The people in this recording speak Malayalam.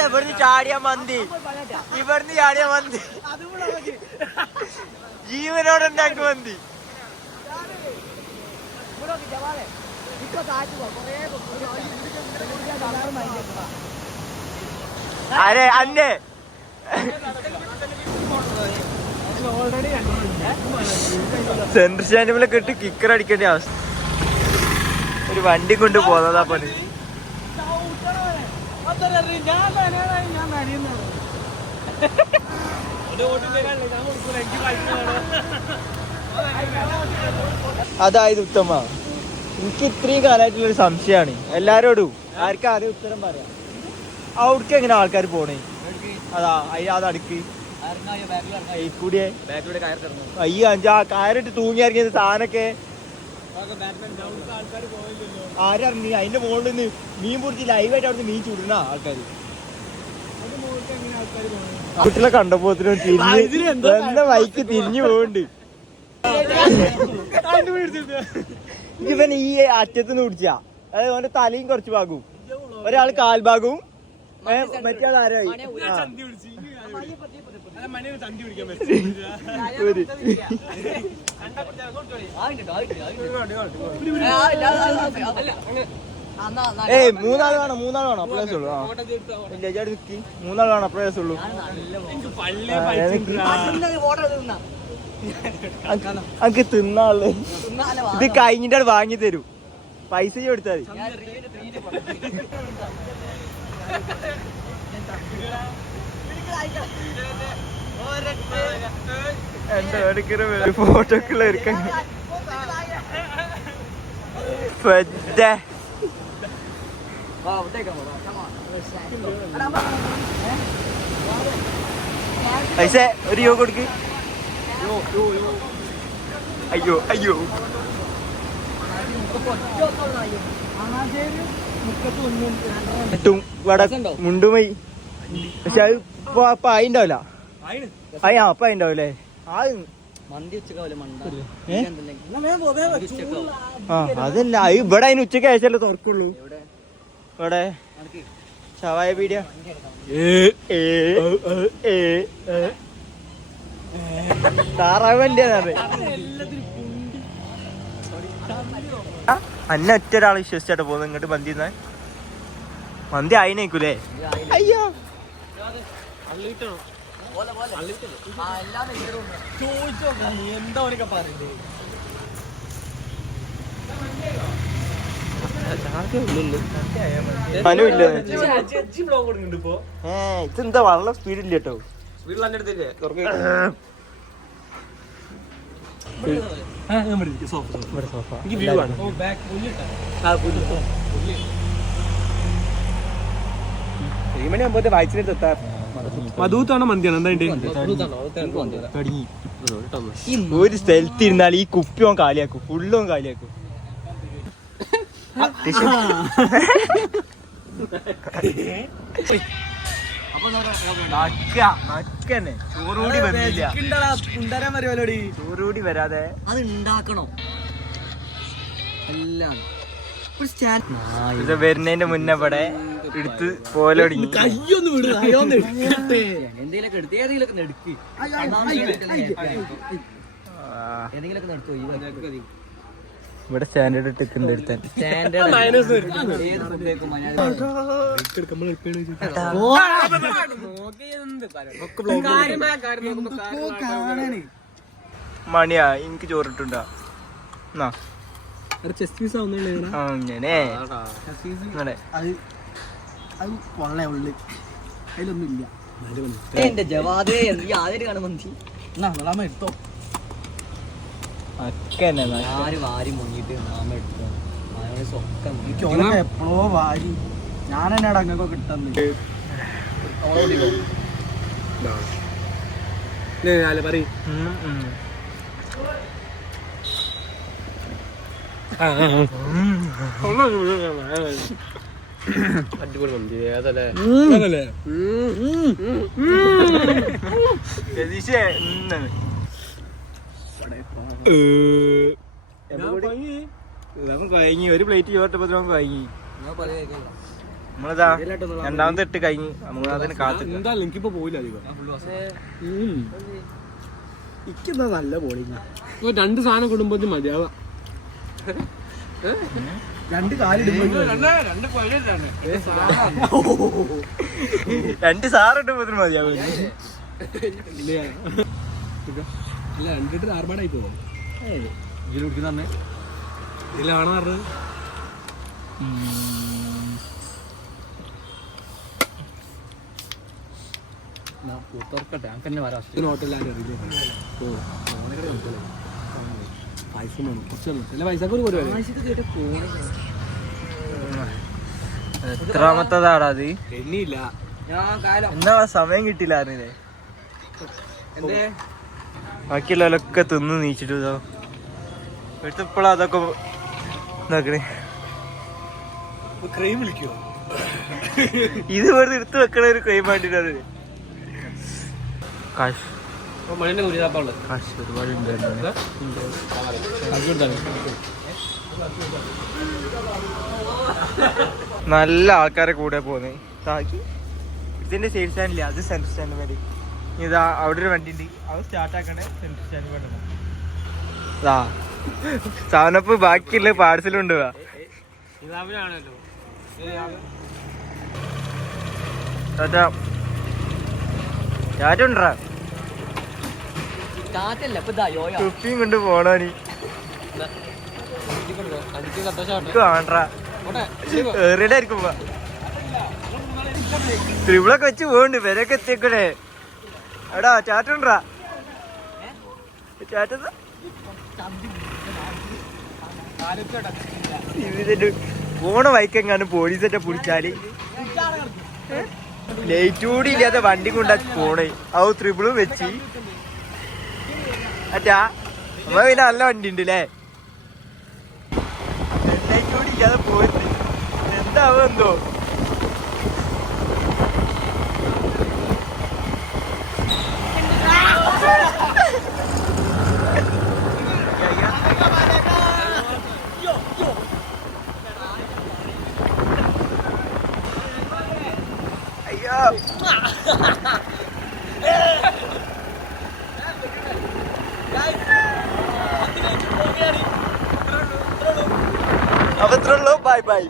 ഇവിടുന്ന് ചാടിയ മന്തി ജീവനോടുണ്ടാക്കി മന്തി. അരെ അന്നെ സെൻട്രൽ സ്റ്റാൻഡിലൊക്കെ ഇട്ട് കിക്കർ അടിക്കേണ്ട അവസ്ഥ. ഒരു വണ്ടി കൊണ്ട് പോന്നതാ പണി. അതായത് ഉത്തമ, എനിക്ക് ഇത്രയും കാലമായിട്ടുള്ളൊരു സംശയമാണ് എല്ലാരോടും. ആർക്കും ആദ്യം ഉത്തരം പറയാം. അവിടേക്ക് എങ്ങനെ ആൾക്കാർ പോണേ? അതാ അതടുക്ക് കൂടിയേ അയ്യോ അഞ്ചാ കയറിട്ട് തൂങ്ങിയായിരിക്കും സാധനൊക്കെ. ആരറിഞ്ഞു അതിന്റെ മുകളിൽ നിന്ന് മീൻ പൊടിച്ച് ലൈവായിട്ട് അവിടുന്ന് മീൻ ചുടുന്ന ആൾക്കാർ. കുട്ടികളെ കണ്ടപ്പോത്തിനും തിരിഞ്ഞ് വൈക്ക് തിരിഞ്ഞു പോകണ്ട്. ഇവൻ ഈ അറ്റത്തുനിന്ന് പിടിച്ചാ, അതായത് ഓന്റെ തലയും കുറച്ച് ഭാഗവും, ഒരാൾ കാൽഭാഗവും, മറ്റേ ആരായി മൂന്നാൾ വേണം അപ്പഴേ ഉള്ളൂ. മൂന്നാൾ വേണം അപ്പഴേ ഉള്ളൂ. അനക്ക് തിന്നാള് ഇത് കഴിഞ്ഞിട്ട് വാങ്ങി തരൂ, പൈസ കൊടുത്താൽ മതി. ഫോട്ടോക്കുള്ള പൈസ ഒരു യോ കൊടുക്ക്. അയ്യോ മുണ്ടുമൈ. പക്ഷെ അത് ഇപ്പൊ ആയിണ്ടാവില്ല. അപ്പൊ ആയിണ്ടാവില്ലേ? അതല്ല, ഇവിടെ അതിന് ഉച്ചക്ക് അയച്ചല്ലേ തുറക്കുള്ളൂ. ഇവിടെ ശവായ പീഡിയ താറാവന്റെ അന്നെ ഒറ്റ ഒരാൾ വിശ്വസിച്ചായിട്ട് പോകുന്നത് ഇങ്ങോട്ട് മന്തി തിന്നാൻ. മന്തി ആയിനേക്കൂലേ? അയ്യോ ഇതെന്താ വളരെ സ്പീഡ് ഇല്ല കേട്ടോ. മധുത്താണോ മന്തിയാണ്? ഒരു സ്ഥലത്ത് ഇരുന്നാൽ ഈ കുപ്പിയും കാലിയാക്കും, ഫുള്ളും കാലിയാക്കും. ചോറുകൂടി വരാതെ അത് ഉണ്ടാക്കണോ? എല്ലാം വരുന്നതിന്റെ മുന്നേ ഇവിടെ എടുത്ത് പോലെ ഇവിടെ സ്റ്റാൻഡേർഡ് ഇട്ടിട്ടുണ്ട് എടുത്താൻ. മണിയാ എനിക്ക് ചോറിട്ടുണ്ടാ അങ്ങനെ എന്റെ ജവാദേ ആദ്യം കാണും മന്തി എടുത്തോ. ആര് വാരി മുങ്ങിട്ട് നാമ എടുത്തോ. എപ്പോഴോ വാരി ഞാൻ തന്നെയാണ് അങ്ങൊക്കെ കിട്ടുന്നത്. അടിപൊളി മന്തി അതല്ലേ? ഒരു പ്ലേറ്റ് ചോറിട്ടപ്പോ നമുക്ക് വൈകി. നമ്മളിതാ രണ്ടാമത്തെ ഇട്ട് കഴിഞ്ഞ് മൂന്നാമതിന് കാത്തില്ല. എന്തായാലും എനിക്കിപ്പോ പോയില്ല അധികം. ഇക്കെന്താ നല്ല ബോളിങ്. രണ്ട് സാധനം കൊടുമ്പോ മതിയാവാ. രണ്ട് കാലിടുമ്പോ രണ്ട് സാറിട്ടുമ്പോ മതിയാവും. ഇല്ല രണ്ടിട്ട് ആർഭാടായി പോവാം. ഇതിൽ കുടിക്കുന്ന ഇതിലാണോ പറഞ്ഞത്? എത്രാമത്തതാടാ അത്? എണ്ണിയില്ല. എന്നാ സമയം കിട്ടില്ല അറിഞ്ഞില്ലേ? ബാക്കിയുള്ളവരൊക്കെ തിന്ന് നീച്ചിട്ട് എടുത്തപ്പോഴാ അതൊക്കെ ഇതാക്കണേ. ക്രൈം വിളിക്കുവോ? ഇത് വെറുതെ എടുത്ത് വെക്കണ ഒരു ക്രൈം ആയിട്ടാണ്. കാശ് കാശ് ഒരുപാട് ഉണ്ടായിരുന്നു. നല്ല ആൾക്കാരെ കൂടെ പോന്നെ. ഇതിന്റെ സൈഡ് സ്റ്റാൻഡില്ല, അത് സെൻട്രൽ സ്റ്റാൻഡ് വരെ. ഇതാ അവിടെ ഒരു വണ്ടി ഉണ്ട്, അത് സ്റ്റാർട്ട് ആക്കണേ സെൻട്രൽ സ്റ്റാൻഡ് വേണ്ട. സാധനപ്പ് ബാക്കിയുള്ള പാഴ്സലുണ്ട്. കുപ്പിയും കൊണ്ട് പോണോനി ഏറിയിലായിരിക്കും. ത്രിപിളൊക്കെ വെച്ച് പോകണ്ട്, പേരൊക്കെ എത്തിയേക്കണേ. എടാ ചാറ്റുണ്ടാ ചാറ്റ പോണ വൈക്കെങ്ങാനും പോലീസൊക്കെ പിടിച്ചാല് ലൈറ്റ് കൂടി ഇല്ലാത്ത വണ്ടി കൊണ്ടാ പോണേ. ആ ത്രിപിളും വെച്ച് അറ്റാ അമ്മ പിന്നെ നല്ല വണ്ടി ഉണ്ട് അല്ലേ? ലൈറ്റ് കൂടി ഇല്ലാതെ പോരുന്നത് എന്താവോ എന്തോ. അപ്പൊ ഇത്രയുള്ളൂ. Bye by.